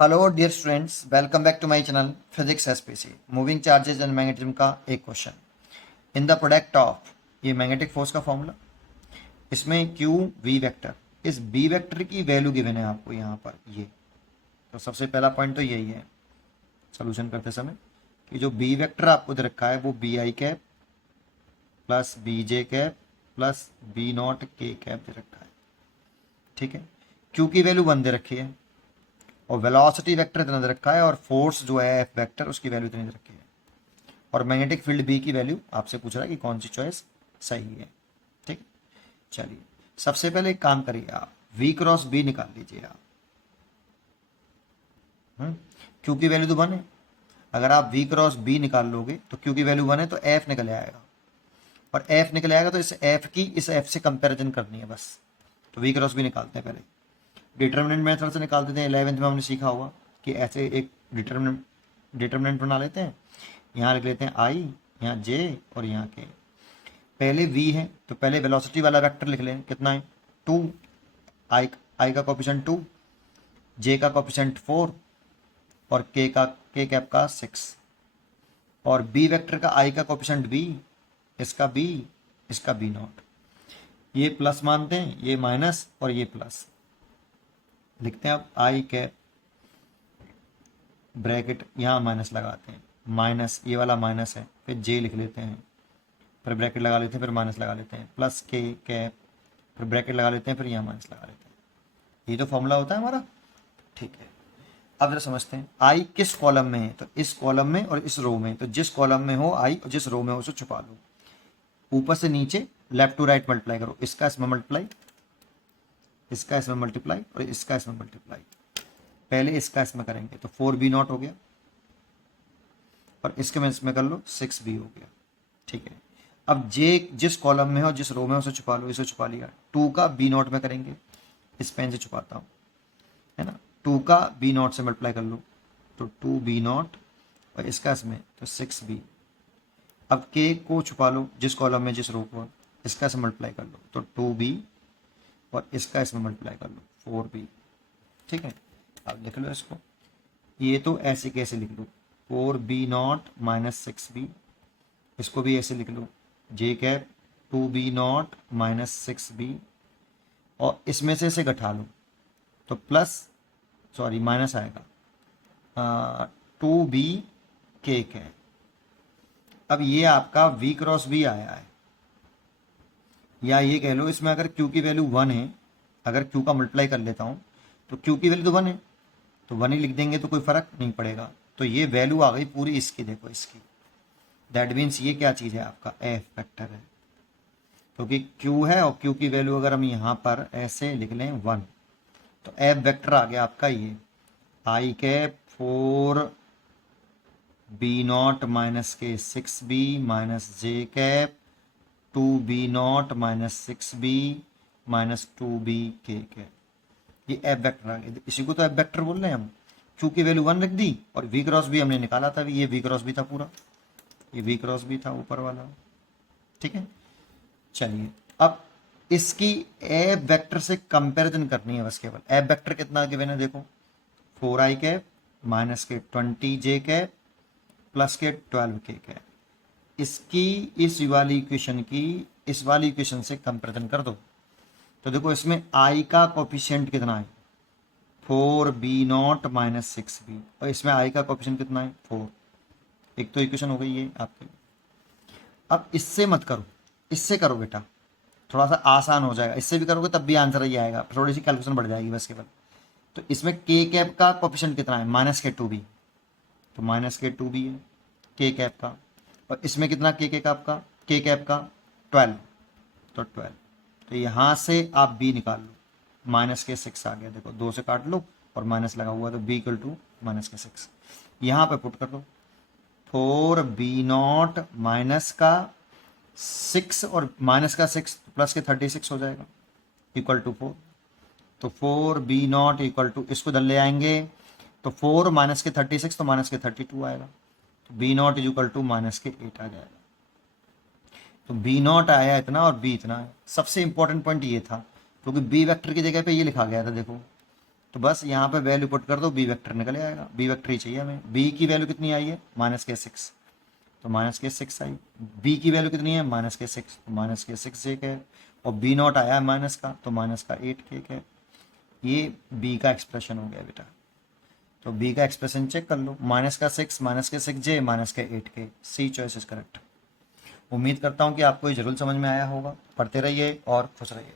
Hello dear students, welcome back to my channel physics SPC. Moving charges and magnetism का एक question. In the product of, ये magnetic force का formula, इसमें q v vector, इस B vector की value given है आपको यहाँ पर। ये तो सबसे पहला पॉइंट तो यही है सोल्यूशन करते समय कि जो बी वेक्टर आपको दे रखा है वो B i cap plus B j cap plus B naught k cap दे रखा है। ठीक है, क्यू की वैल्यू 1 दे रखी है और वेलोसिटी वेक्टर इतना दे रखा है और फोर्स जो है एफ वेक्टर उसकी वैल्यू इतनी दे रखी है और मैग्नेटिक फील्ड बी की वैल्यू आपसे पूछ रहा है कि कौन सी चॉइस सही है। ठीक, चलिए सबसे पहले एक काम करिए, आप v क्रॉस बी निकाल लीजिए आप। क्यू की वैल्यू तो 1 है, अगर आप v क्रॉस बी निकाल लोगे तो क्यू की वैल्यू 1 है तो एफ निकल आएगा और एफ निकल आएगा तो इस एफ की इस एफ से कंपेरिजन करनी है बस। तो v क्रॉस बी निकालते हैं पहले, डिटर्मिनेंट मेथड से निकाल देते हैं। 11th में हमने सीखा होगा कि ऐसे एक डिटर्मिनेंट बना लेते हैं। यहाँ लिख लेते हैं आई, यहाँ जे और यहाँ के। पहले v है तो पहले वेलोसिटी वाला वेक्टर लिख लें, कितना है 2, आई का कोफिशिएंट 2, जे का कोफिशिएंट 4 और के कैप का 6 और बी वेक्टर का आई का कोफिशिएंट b, इसका b, इसका b नॉट। ये प्लस मानते हैं, ये माइनस और ये प्लस लिखते हैं। अब आई कैप ब्रैकेट यहाँ माइनस लगाते हैं, माइनस ये वाला माइनस है, फिर जे लिख लेते हैं, फिर ब्रैकेट लगा लेते हैं, फिर माइनस लगा लेते हैं, प्लस के कैप, फिर ब्रैकेट लगा लेते हैं, फिर यहाँ माइनस लगा लेते हैं। ये तो फॉर्मूला होता है हमारा। ठीक है, अब जरा समझते हैं आई किस कॉलम में है। तो इस कॉलम में और इस रो में, तो जिस कॉलम में हो आई और जिस रो में हो उसे छुपा लो। ऊपर से नीचे लेफ्ट टू राइट मल्टीप्लाई करो, इसका इसमें मल्टीप्लाई, इसका इसमें मल्टीप्लाई और इसका इसमें मल्टीप्लाई। पहले इसका इसमें करेंगे तो 4b नॉट हो गया और इसके में इसमें कर लो 6b हो गया। ठीक है, अब जे जिस कॉलम में हो जिस रो में उसे छुपा लो, इसे छुपा लिया। 2 का b नॉट में करेंगे, इस पेन से छुपाता हूँ, है ना। 2 का b नॉट से मल्टीप्लाई कर लो तो 2b नॉट और इसका इसमें तो 6b। अब k को छुपा लो जिस कॉलम में जिस रो को, इसका से मल्टीप्लाई कर लो तो 2b और इसका इसमें मल्टीप्लाई कर लो 4b। ठीक है, अब लिख लो इसको, ये तो ऐसे कैसे लिख लो 4b नॉट माइनस 6b, इसको भी ऐसे लिख लो j cap 2b not minus 6b और इसमें से इसे घटा लो तो प्लस, सॉरी माइनस आएगा 2b के कैप। अब ये आपका v क्रॉस b आया है, या ये कह लो इसमें अगर q की वैल्यू 1 है, अगर q का मल्टीप्लाई कर लेता हूँ तो q की वैल्यू तो 1 है तो 1 ही लिख देंगे तो कोई फर्क नहीं पड़ेगा। तो ये वैल्यू आ गई पूरी इसकी, देखो इसकी। दैट मीन्स ये क्या चीज़ है, आपका एफ वेक्टर है, क्योंकि q है और q की वैल्यू अगर हम यहाँ पर ऐसे लिख लें 1 तो एफ वेक्टर आ गया आपका ये आई कैप 4b नॉट माइनस के 6b minus J cap 2b not minus 6b minus 2b के कैप। ये एफ वेक्टर आ गया, इसी को तो एफ वेक्टर बोल रहे हैं हम। क्यू की वैल्यू 1 रख दी और वी क्रॉस भी हमने निकाला था, ये वी क्रॉस भी था पूरा, ये वी क्रॉस भी था ऊपर वाला। ठीक है, चलिए अब इसकी एफ वेक्टर से कंपैरिजन करनी है बस केवल। एफ वेक्टर कितना गिवन है देखो, 4i कैप माइनस के 20j कैप प्लस के 12k कैप। इसकी इस वाली इक्वेशन की इस वाली इक्वेशन से कंपैरिजन कर दो तो देखो इसमें i का कोफिशिएंट कितना है 4b नॉट माइनस 6b और इसमें i का कोफिशिएंट कितना है 4। एक तो इक्वेशन हो गई ये आपके। अब इससे मत करो, इससे करो बेटा, थोड़ा सा आसान हो जाएगा। इससे भी करोगे तब भी आंसर ही आएगा, थोड़ी सी कैलकुलेशन बढ़ जाएगी बस केवल। तो इसमें के कैप का कोफिशिएंट कितना है माइनस के 2b, तो माइनस के 2b है के कैप का। और इसमें कितना के कैप का 12, तो 12। तो यहाँ से आप b निकाल लो, माइनस के 6 आ गया, देखो 2 से काट लो और माइनस लगा हुआ तो b इक्वल टू माइनस के 6। यहाँ पे पुट कर दो 4b नॉट माइनस का 6 और माइनस का 6 प्लस के 36 हो जाएगा इक्वल टू 4। तो 4b नॉट इक्वल टू, इसको इधर ले आएंगे तो 4 माइनस के 36 तो माइनस के 32 आएगा, तो b naught is equal to minus के 8 आ जाएगा। तो b नॉट आया इतना और b इतना है। सबसे इंपॉर्टेंट पॉइंट ये था क्योंकि b वेक्टर की जगह पे ये लिखा गया था, देखो तो बस यहाँ पे वैल्यू पुट कर दो, बी वेक्टर निकल आएगा। बी वेक्टर ही चाहिए हमें। बी की वैल्यू कितनी आई है, -6, तो -6 आई। बी की वैल्यू कितनी है, -6, तो -6 एक है। और बी नॉट आया है माइनस का, तो -8 है। ये बी का एक्सप्रेशन हो गया बेटा। तो बी का एक्सप्रेशन चेक कर लो, -6, -6J, -8K, C choice is correct. उम्मीद करता हूँ कि आपको ये जरूर समझ में आया होगा। पढ़ते रहिए और खुश रहिए।